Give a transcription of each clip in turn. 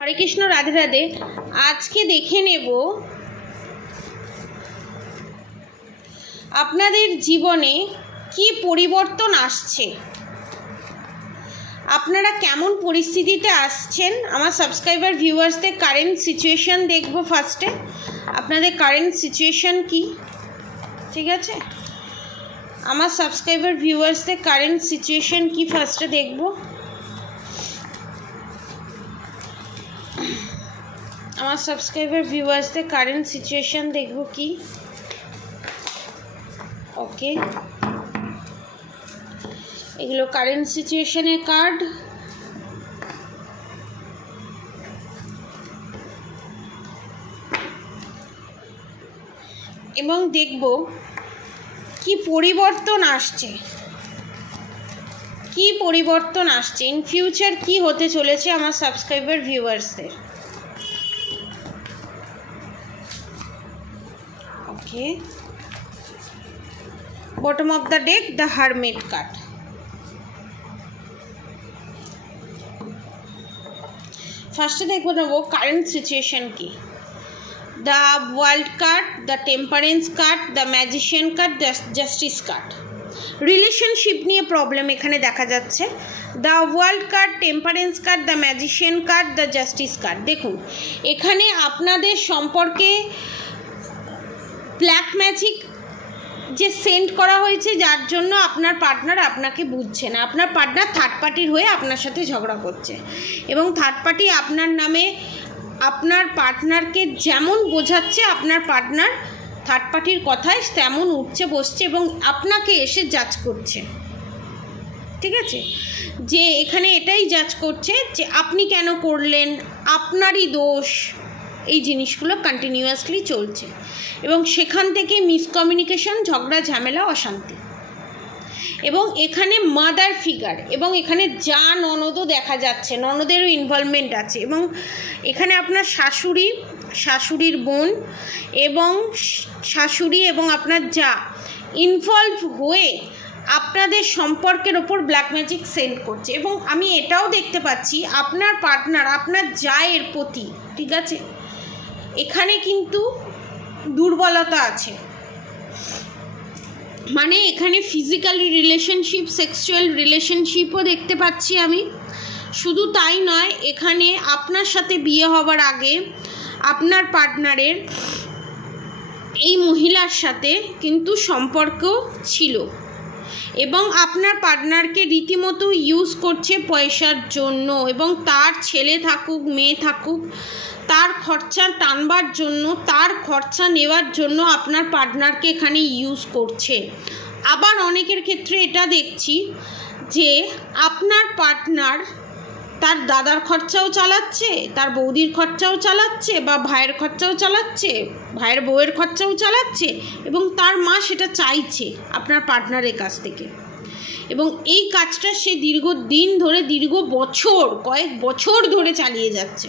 হরে কৃষ্ণ, রাধে রাধে। আজকে দেখে নেব আপনাদের জীবনে কি পরিবর্তন আসছে, আপনারা কেমন পরিস্থিতিতে আসছেন। আমার সাবস্ক্রাইবার ভিউয়ার্সদের কারেন্ট সিচুয়েশান দেখব। ফার্স্টে আপনাদের কারেন্ট সিচুয়েশান কি, ঠিক আছে? আমার সাবস্ক্রাইবার ভিউয়ার্সদের কারেন্ট সিচুয়েশান কি ফার্স্টে দেখব। আমার সাবস্ক্রাইবার ভিউয়ার্সদের কারেন্ট সিচুয়েশান দেখব কি। ওকে, এগুলো কারেন্ট সিচুয়েশানের কার্ড। এবং দেখব কি পরিবর্তন আসছে, কি পরিবর্তন আসছে, ইন ফিউচার কি হতে চলেছে আমার সাবস্ক্রাইবার ভিউয়ার্সদের। ওকে, bottom of the deck, the hermit card. ফার্স্টে দেখবো নেব কারেন্ট সিচুয়েশন কি। The world card, the temperance card, the magician card, the justice card. Relationship নিয়ে প্রবলেম এখানে দেখা যাচ্ছে। The world card, temperance card, the magician card, the justice card. দেখুন, এখানে আপনাদের সম্পর্কে ব্ল্যাক ম্যাজিক যে সেন্ড করা হয়েছে, যার জন্য আপনার পার্টনার আপনাকে বুঝছে না। আপনার পার্টনার থার্ড পার্টির হয়ে আপনার সাথে ঝগড়া করছে, এবং থার্ড পার্টি আপনার নামে আপনার পার্টনারকে যেমন বোঝাচ্ছে, আপনার পার্টনার থার্ড পার্টির কথায় তেমন উঠছে বসছে এবং আপনাকে এসে জাজ করছে, ঠিক আছে? যে এখানে এটাই জাজ করছে যে আপনি কেন করলেন, আপনারই দোষ। এই জিনিসগুলো কন্টিনিউয়াসলি চলছে এবং সেখান থেকে মিসকমিউনিকেশন, ঝগড়া, ঝামেলা, অশান্তি। এবং এখানে মাদার ফিগার, এবং এখানে যা ননদও দেখা যাচ্ছে, ননদেরও ইনভলভমেন্ট আছে। এবং এখানে আপনার শাশুড়ি, শাশুড়ির বোন এবং শাশুড়ি এবং আপনার যা ইনভলভ হয়ে আপনাদের সম্পর্কের ওপর ব্ল্যাক ম্যাজিক সেন্ড করছে। এবং আমি এটাও দেখতে পাচ্ছি আপনার পার্টনার আপনার জায়ের প্রতি, ঠিক আছে, এখানে কিন্তু দুর্বলতা আছে। মানে এখানে ফিজিক্যাল রিলেশনশিপ, সেক্সুয়াল রিলেশনশিপও দেখতে পাচ্ছি আমি। শুধু তাই নয়, এখানে আপনার সাথে বিয়ে হবার আগে আপনার পার্টনারের এই মহিলার সাথে কিন্তু সম্পর্ক ছিল, এবং আপনার পার্টনারকে রীতিমতো ইউজ করছে পয়সার জন্য, এবং তার ছেলে থাকুক মেয়ে থাকুক, তার খরচা টানবার জন্য, তার খরচা নেওয়ার জন্য আপনার পার্টনারকে এখানে ইউজ করছে। আবার অনেকের ক্ষেত্রে এটা দেখছি যে আপনার পার্টনার তার দাদার খরচাও চালাচ্ছে, তার বৌদির খরচাও চালাচ্ছে, বা ভাইয়ের খরচাও চালাচ্ছে, ভাইয়ের বউয়ের খরচাও চালাচ্ছে, এবং তার মা সেটা চাইছে আপনার পার্টনারের কাছ থেকে। এবং এই কাজটা সে দীর্ঘদিন ধরে, দীর্ঘ বছর, কয়েক বছর ধরে চালিয়ে যাচ্ছে।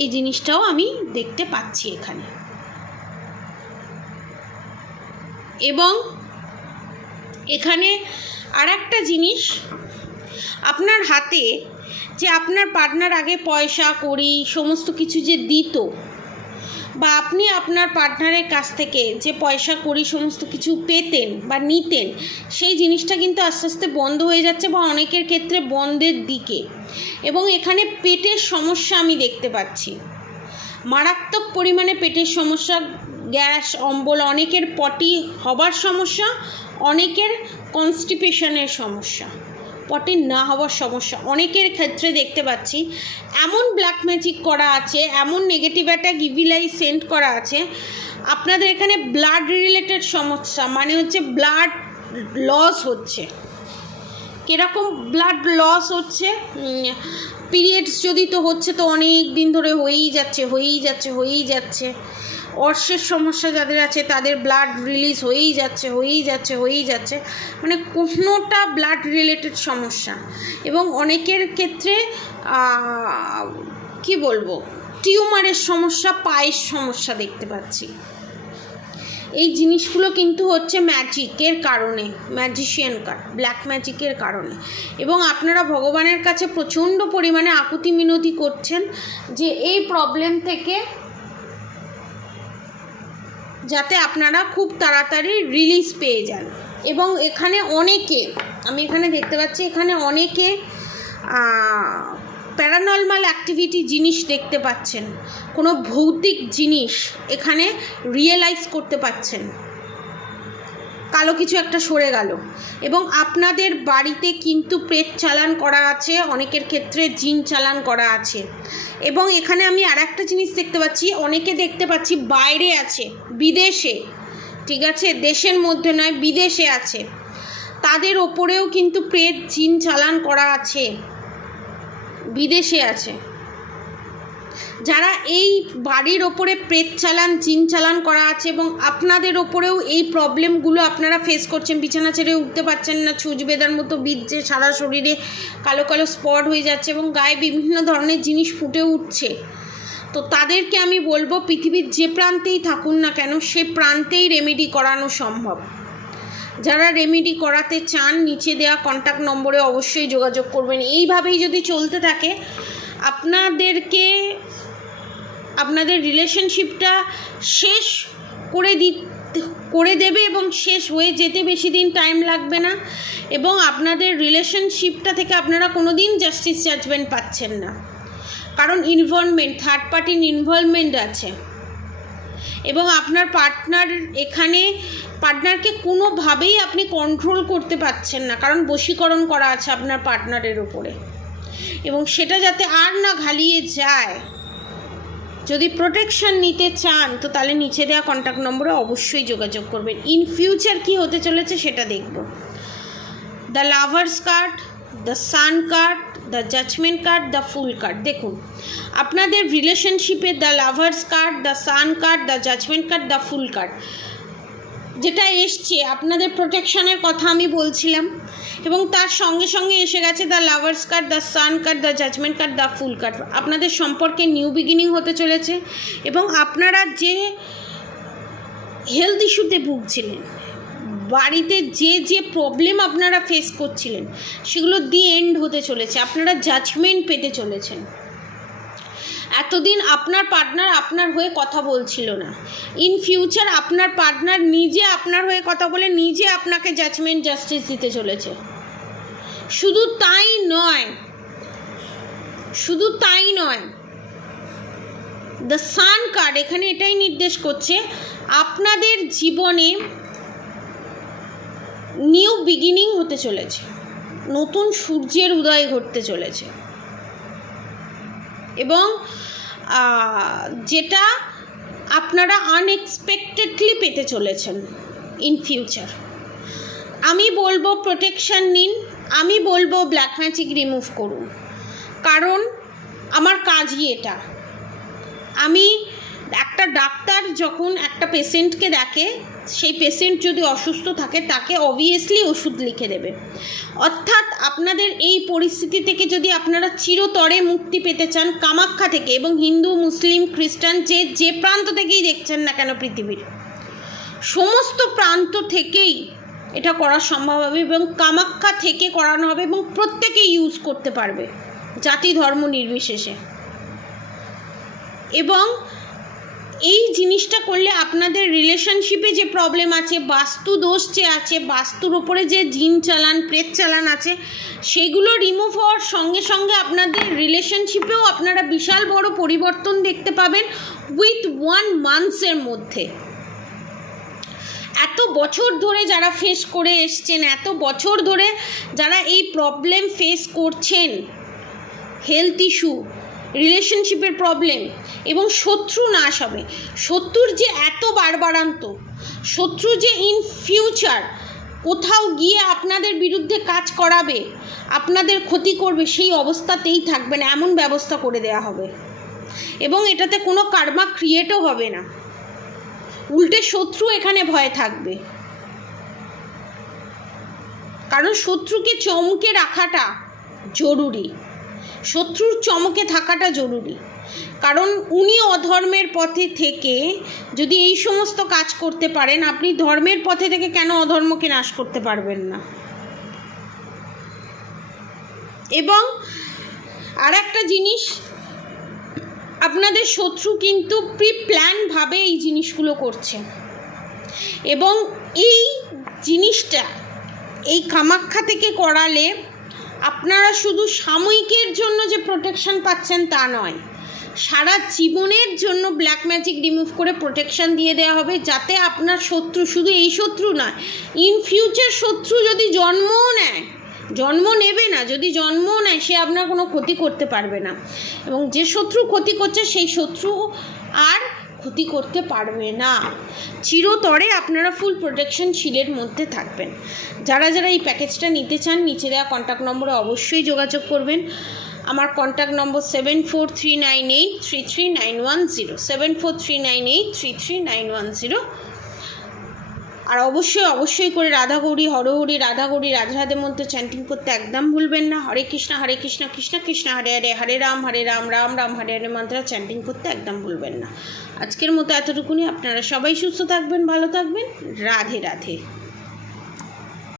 এই জিনিসটাও আমি দেখতে পাচ্ছি এখানে। এবং এখানে আর একটা জিনিস, আপনার হাতে যে আপনার পার্টনার আগে পয়সা কড়ি সমস্ত কিছু যে দিত, বা আপনি আপনার পার্টনারের কাছ থেকে যে পয়সা কড়ি সমস্ত কিছু পেতেন বা নিতেন, সেই জিনিসটা কিন্তু আস্তে আস্তে বন্ধ হয়ে যাচ্ছে, বা অনেকের ক্ষেত্রে বন্ধের দিকে। এবং এখানে পেটের সমস্যা আমি দেখতে পাচ্ছি, মারাত্মক পরিমাণে পেটের সমস্যা, গ্যাস, অম্বল, অনেকের পটি হবার সমস্যা, অনেকের কনস্টিপেশনের সমস্যা, পটি না হওয়ার সমস্যা, অনেকের ক্ষেত্রে দেখতে পাচ্ছি। এমন ব্ল্যাক ম্যাজিক করা আছে, এমন নেগেটিভ অ্যাটাক, ইভিলাই সেন্ড করা আছে। আপনাদের এখানে ব্লাড রিলেটেড সমস্যা, মানে হচ্ছে ব্লাড লস হচ্ছে। কীরকম ব্লাড লস হচ্ছে? পিরিয়ডস যদি তো হচ্ছে, তো অনেক দিন ধরে হয়েই যাচ্ছে। অর্শের সমস্যা যাদের আছে তাদের ব্লাড রিলিজ হয়েই যাচ্ছে, মানে কোনোটা ব্লাড রিলেটেড সমস্যা। এবং অনেকের ক্ষেত্রে কি বলবো, টিউমারের সমস্যা, পায়ের সমস্যা দেখতে পাচ্ছি। এই জিনিসগুলো কিন্তু হচ্ছে ম্যাজিকের কারণে, ম্যাজিশিয়ান কার্ড, ব্ল্যাক ম্যাজিকের কারণে। এবং আপনারা ভগবানের কাছে প্রচণ্ড পরিমাণে আকুতি মিনতি করছেন যে এই প্রবলেম থেকে যাতে আপনারা খুব তাড়াতাড়ি রিলিজ পেয়ে যান। এবং এখানে অনেকে, আমি এখানে দেখতে পাচ্ছি এখানে অনেকে প্যারানর্মাল অ্যাক্টিভিটি জিনিস দেখতে পাচ্ছেন, কোনো ভৌতিক জিনিস এখানে রিয়েলাইজ করতে পাচ্ছেন, কালো কিছু একটা সরে গেল। এবং আপনাদের বাড়িতে কিন্তু প্রেত চালান করা আছে, অনেকের ক্ষেত্রে জিন চালান করা আছে। এবং এখানে আমি আর একটা জিনিস দেখতে পাচ্ছি, অনেকে দেখতে পাচ্ছি বাইরে আছে, বিদেশে, ঠিক আছে, দেশের মধ্যে নয়, বিদেশে আছে, তাদের ওপরেও কিন্তু প্রেত জিন চালান করা আছে, বিদেশে আছে। যারা এই বাড়ির ওপরে প্রেত চালান জিন চালান করা আছে এবং আপনাদের ওপরেও এই প্রবলেমগুলো আপনারা ফেস করছেন, বিছানা ছেড়ে উঠতে পারছেন না, ছুঁচ বেঁধার মতো বিঁধছে, সারা শরীরে কালো কালো স্পট হয়ে যাচ্ছে এবং গায়ে বিভিন্ন ধরনের জিনিস ফুটে উঠছে, তো তাদেরকে আমি বলবো পৃথিবীর যে প্রান্তেই থাকুন না কেন সে প্রান্তেই রেমেডি করানো সম্ভব। যারা রেমেডি করাতে চান নিচে দেওয়া কন্ট্যাক্ট নম্বরে অবশ্যই যোগাযোগ করবেন। এইভাবেই যদি চলতে থাকে আপনাদের রিলেশনশিপটা শেষ করে দেবে এবং শেষ হয়ে যেতে বেশি দিন টাইম লাগবে না। এবং আপনাদের রিলেশনশিপটা থেকে আপনারা কোনো দিন জাস্টিস জাজমেন্ট পাচ্ছেন না, কারণ ইনভলভমেন্ট, থার্ড পার্টির ইনভলভমেন্ট আছে। এবং আপনার পার্টনারকে কোনোভাবেই আপনি কন্ট্রোল করতে পারছেন না, কারণ বশীকরণ করা আছে আপনার পার্টনারের উপরে। এবং সেটা যাতে আর না ঘালিয়ে যায়, যদি প্রোটেকশন নিতে চান তো তাহলে নিচে দেওয়া কন্ট্যাক্ট নম্বরে অবশ্যই যোগাযোগ করবেন। ইন ফিউচার কী হতে চলেছে সেটা দেখব। The lovers card, the sun card, the judgment card, the fool card. দেখুন আপনাদের রিলেশনশিপে the lovers card, the sun card, the judgment card, the fool card যেটা এসছে, আপনাদের প্রোটেকশনের কথা আমি বলছিলাম, এবং তার সঙ্গে সঙ্গে এসে গেছে the lovers card, the sun card, the judgment card, the fool card. আপনাদের সম্পর্কে নিউ বিগিনিং হতে চলেছে এবং আপনারা যে হেলথ ইস্যুতে ভুগছিলেন, বাড়িতে যে প্রবলেম আপনারা ফেস করছিলেন সেগুলো দি এন্ড হতে চলেছে, আপনারা জাজমেন্ট পেতে চলেছেন। এতদিন আপনার পার্টনার আপনার হয়ে কথা বলছিল না, ইন ফিউচার আপনার পার্টনার নিজে আপনার হয়ে কথা বলে নিজে আপনাকে জাজমেন্ট জাস্টিস দিতে চলেছে। শুধু তাই নয়, দ্য সান কার্ড এখানে এটাই নির্দেশ করছে আপনাদের জীবনে নিউ বিগিনিং হতে চলেছে, নতুন সূর্যের উদয় ঘটতে চলেছে, এবং যেটা আপনারা আনএক্সপেক্টেডলি পেতে চলেছেন ইন ফিউচার। আমি বলবো প্রোটেকশন নিন, আমি বলবো ব্ল্যাক ম্যাজিক রিমুভ করুন, কারণ আমার কাজই এটা। আমি একটা ডাক্তার যখন একটা পেশেন্টকে দেখে, সেই পেশেন্ট যদি অসুস্থ থাকে তাকে অবভিয়াসলি ওষুধ লিখে দেবে। অর্থাৎ আপনাদের এই পরিস্থিতি থেকে যদি আপনারা চিরতরে মুক্তি পেতে চান কামাখ্যা থেকে, এবং হিন্দু মুসলিম খ্রিস্টান যে প্রান্ত থেকেই দেখছেন না কেন পৃথিবীর সমস্ত প্রান্ত থেকেই এটা করা সম্ভব হবে এবং কামাখ্যা থেকে করানো হবে এবং প্রত্যেকেই ইউজ করতে পারবে, জাতি ধর্ম নির্বিশেষে। এবং এই জিনিসটা করলে আপনাদের রিলেশনশিপে যে প্রবলেম আছে, বাস্তু দোষ যে আছে, বাস্তুর ওপরে যে জিন চালান প্রেত চালান আছে, সেগুলো রিমুভ হওয়ার সঙ্গে সঙ্গে আপনাদের রিলেশনশিপেও আপনারা বিশাল বড় পরিবর্তন দেখতে পাবেন উইথ 1 মান্থসের মধ্যে। এত বছর ধরে যারা ফেস করে এসছেন, এত বছর ধরে যারা এই প্রবলেম ফেস করছেন, হেলথ ইস্যু, রিলেশনশিপের প্রবলেম, এবং শত্রু নাশ হবে। শত্রুর যে এত বাড়বাড়ান্ত, শত্রু যে ইন ফিউচার কোথাও গিয়ে আপনাদের বিরুদ্ধে কাজ করাবে, আপনাদের ক্ষতি করবে, সেই অবস্থাতেই থাকবে না, এমন ব্যবস্থা করে দেওয়া হবে। এবং এটাতে কোনো কার্মা ক্রিয়েটও হবে না, উল্টে শত্রু এখানে ভয় থাকবে, কারণ শত্রুকে চমকে রাখাটা জরুরি। শত্রুর চমকে থাকাটা জরুরি, কারণ উনি অধর্মের পথে থেকে যদি এই সমস্ত কাজ করতে পারেন, আপনি ধর্মের পথে থেকে কেন অধর্মকে নাশ করতে পারবেন না? এবং আর একটা জিনিস, আপনাদের শত্রু কিন্তু প্রি প্ল্যানভাবে এই জিনিসগুলো করছে, এবং এই জিনিসটা এই কামাখ্যা থেকে করালে আপনারা শুধু সাময়িকের জন্য যে প্রোটেকশন পাচ্ছেন তা নয়, সারা জীবনের জন্য ব্ল্যাক ম্যাজিক রিমুভ করে প্রোটেকশন দিয়ে দেওয়া হবে, যাতে আপনার শত্রু, শুধু এই শত্রু নয়, ইন ফিউচার শত্রু যদি জন্ম নেবে না, যদি জন্ম নেয়, সে আপনার কোনো ক্ষতি করতে পারবে না, এবং যে শত্রু ক্ষতি করছে সেই শত্রু আর ক্ষতি করতে পারবে না। চিরতরে আপনারা ফুল প্রোটেকশন শিলের মধ্যে থাকবেন। যারা যারা এই প্যাকেজটা নিতে চান, নিচে দেওয়া কন্ট্যাক্ট নম্বরে অবশ্যই যোগাযোগ করবেন। আমার কন্ট্যাক্ট নম্বর 7439833910, 7439833910। আর অবশ্যই করে রাধা গৌরী হরহরি, রাধা গৌরী রাধা রাধে মন্ত্র চ্যান্টিং করতে একদম ভুলবেন না। হরে কৃষ্ণ কৃষ্ণ কৃষ্ণ হরে হরে, হরে রাম রাম রাম হরে হরে মন্ত্র চ্যান্টিং করতে একদম ভুলবেন না। আজকের মতো এতটুকুনি। আপনারা সবাই সুস্থ থাকবেন, ভালো থাকবেন। রাধে রাধে।